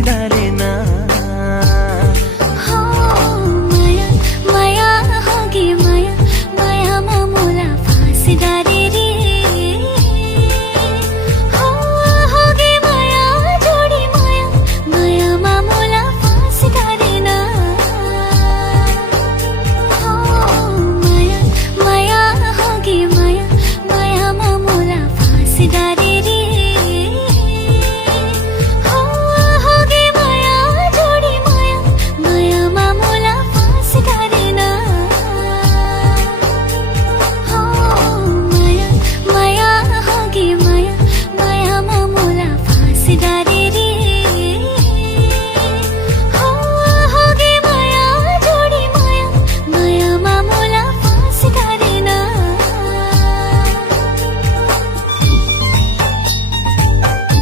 डारे ना। हो माया माया होगी माया, माया मा मोला फास डारे रे। हो होगी माया जोडी माया, माया मा मोला फास डारे ना। हो माया माया होगी माया, माया मा मोला फास डारे रे। हो होगी माया जोडी माया, माया मा मोला फास डारे ना। हो माया माया होगी माया, माया मा मोला फास डारे।